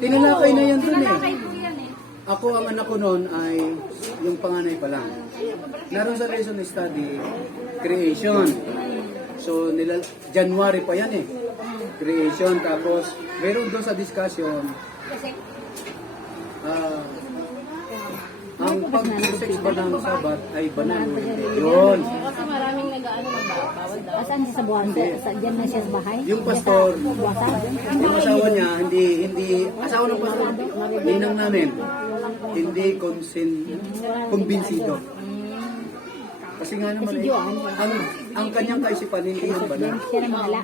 Tinalakay na yan dun eh. Tinalakay po yan eh. Ako, ang anak ko noon ay yung panganay pa lang. Naroon sa lesson study, creation. So, January pa yan eh. Creation. Tapos, meron doon sa discussion, ang pag-sex ba ng sabat ay banal. Yun. Kasi maraming nag-ano magbawal daw. Saan sa buwan? Diyan na siya sa bahay? Yung pastor, Buwasan? yung asawa niya, hindi, asawa ng pastor, ninang namin, hindi kumbinsido. Kasi nga naman, ang kanyang kaisipan, hindi yung banal. Siya na mahala.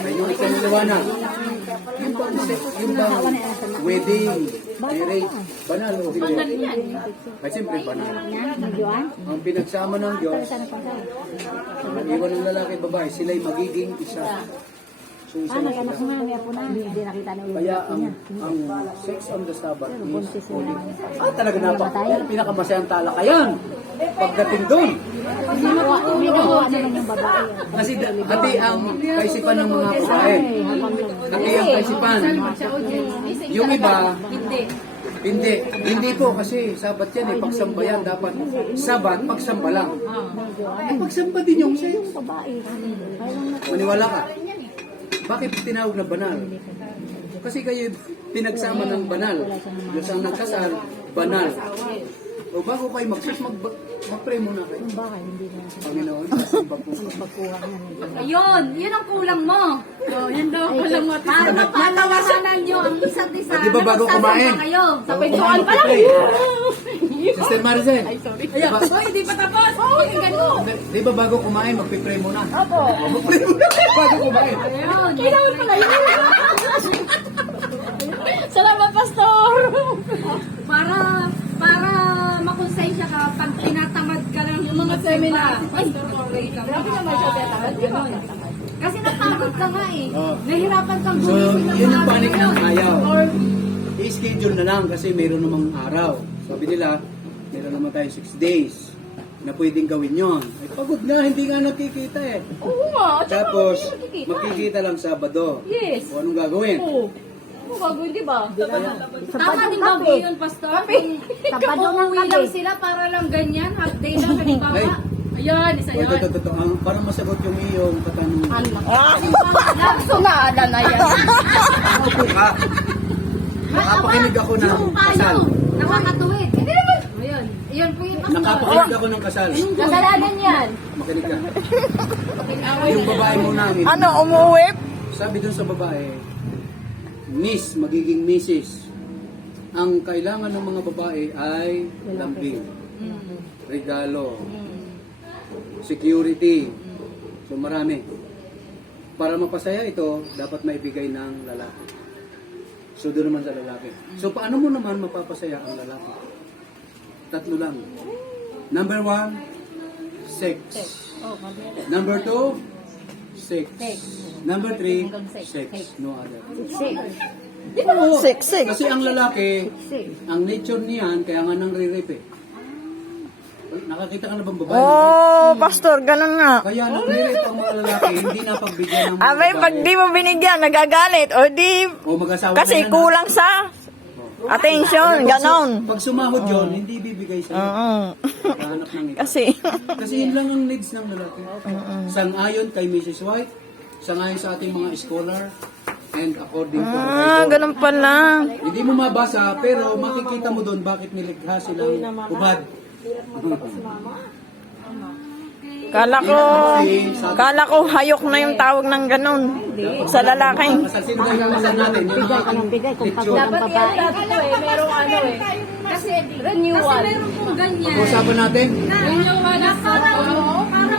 Ay, yung isang liwanag. Yung pag-sex, yung bang wedding, marriage, banal o hindi? Ay, siyempre banal. Yan, magjuan. Ang pinagsama ng Diyos, Saan na pagkain? iwan ng lalaki at babae, sila'y magiging isa. So, isa na Nag-anak sila. nga, may apo na. Hindi nakita na ulit. Kaya ang sex on the Sabbath is holy. Talaga pinakamasayang talakayan. Pagdating doon. May gawa naman yung babae. Kasi hati ang kaisipan ng mga babae. Hati ang kaisipan. Yung iba, hindi po kasi Sabat yan eh, pagsambayan dapat. Sabat, pagsamba lang. Pagsamba din yung sex. Babae. Maniwala ka. Bakit tinawag na banal? Kasi kayo pinagsama ng banal. Diyos ang nagkasal, banal. O bago kayo mag-sex, mag-pray muna kayo. Yung bahay, hindi na. Panginoon, sasamba po. Pagkuha na. Ayun, yun ang kulang mo. Oh, yun daw ang kulang mo. Para mapatawasanan nyo ang isa't isa. Di ba bago kumain? Kayo. Sa pintuan pa lang. Sister Maricel. Ay, sorry. Hoy, hindi pa tapos. Di ba bago kumain, magpipray muna? Opo. Magpipray muna bago kumain. Ayun. Kailangan pala yun. Salamat, Pastor. Para makonsensya ka pag tinatamad ka lang yung mga seminar. Ay, grabe naman siya tinatamad. Kasi napagod ka nga eh. Oh. Nahirapan kang So, gumising ng yun ang mga panig ng ayaw. Or, I-schedule na lang kasi mayroon namang araw. Sabi nila, meron naman tayo 6 days na pwedeng gawin yon. Ay, pagod na, hindi nga nakikita eh. Oo nga. Tapos, makikita lang Sabado. Yes. O anong gagawin? Oo. Oo, gagawin, di ba? tama din ba yun, Pastor? Sabado ng Uuwi kape. lang sila para lang ganyan, half day lang, halimbawa. Ay. Ayan, isa O, yan. ito. Parang masagot yung iyong katanungan. Sungada na yan. Ako ka. Nakapakinig ako ng kasal. Nakakatuwid. Hindi naman. Ayun. Ayun po yung Pastor. Nakapakinig ako ng kasal. Kasalanan yan. Makinig ka. Yung babae muna ang ito. Ano, umuwi? Sabi dun sa babae, Miss, magiging Mrs. Ang kailangan ng mga babae ay lambing, regalo, security. So marami. Para mapasaya ito, dapat maibigay ng lalaki. So doon naman sa lalaki. So paano mo naman mapapasaya ang lalaki? Tatlo lang. Number 1, sex. Number 2, sex. Number 3, sex. No other. Di ba? Oo. Sex. Kasi ang lalaki, ang nature niyan, kaya nga nang re-rape eh. Nakakita ka na bang babae? Oh, pastor, ganun nga. Kaya nang re-rape ang mga lalaki, hindi napagbigyan ng mga Abay, pag di mo binigyan, nagagalit. O di, O mag-asawa kasi ka na. kulang sa attention, ganon. Pag sumahod yun, hindi bibigay sa'yo. Oo. Hanap ng iba. Kasi, Kasi yun lang ang needs ng lalaki. Sang-ayon kay Mrs. White, sang-ayon sa ating mga scholar, and according to the Bible. ganun pala. Hindi mo mabasa, pero makikita mo doon bakit nilikha silang ubad. Kala ko hayok na yung tawag ng ganun sa lalaki. Sa sino kayo kasal natin? Yung mga Bigay kung pagod lechon. ang babae. Merong ano eh. Kasi renewal. Kasi meron pong ganyan. Pag-usapan natin. Renewal na parang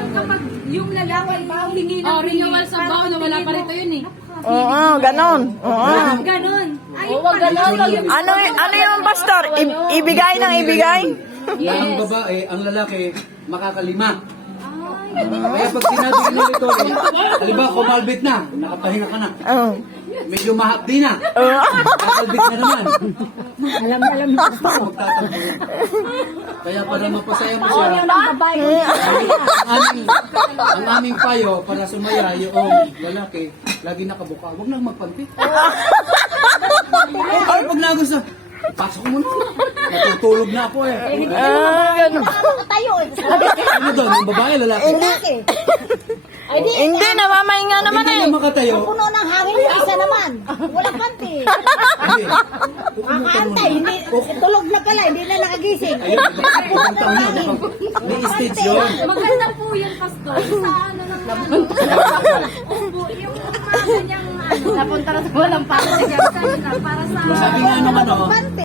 kapag yung lalaki humingi ng renewal sa baon na wala pa rito yun eh. Oo, ganon. Oo. Ganon. Ay, Wag ganon. Ano yung pastor? Ibigay ng ibigay? Ang babae, ang lalaki, makakalima. Kaya pag sinabi ka nito, halimbawa kumalbit na, nakapahinga ka na. Oo. Medyo mahapdi na. Nakakalbit na naman. Alam na. Magtatampo. Kaya para mapasaya mo siya, Ang babae. ang aming payo para sumaya yung lalaki, lagi nakabuka. Huwag nang magpanti. pag nagusto, pasok mo na. Natutulog na ako eh. Ganun. Tayo eh. Ano doon? Yung babae, lalaki? Lalaki. Ay di, Hindi, namamahinga naman Hindi eh. na makatayo. puno ng hangin yung isa naman. Wala panty. Hindi. Kakaantay, hindi, tulog na pala, hindi na nakagising. Ayun, ibang taon yun. May stage yun. Maganda po yan, Pastor. Sa ano ng ano. Opo, yung mga ganyang ano. Napunta na sa walang para sa para sa Sabi nga naman, oh, Panty.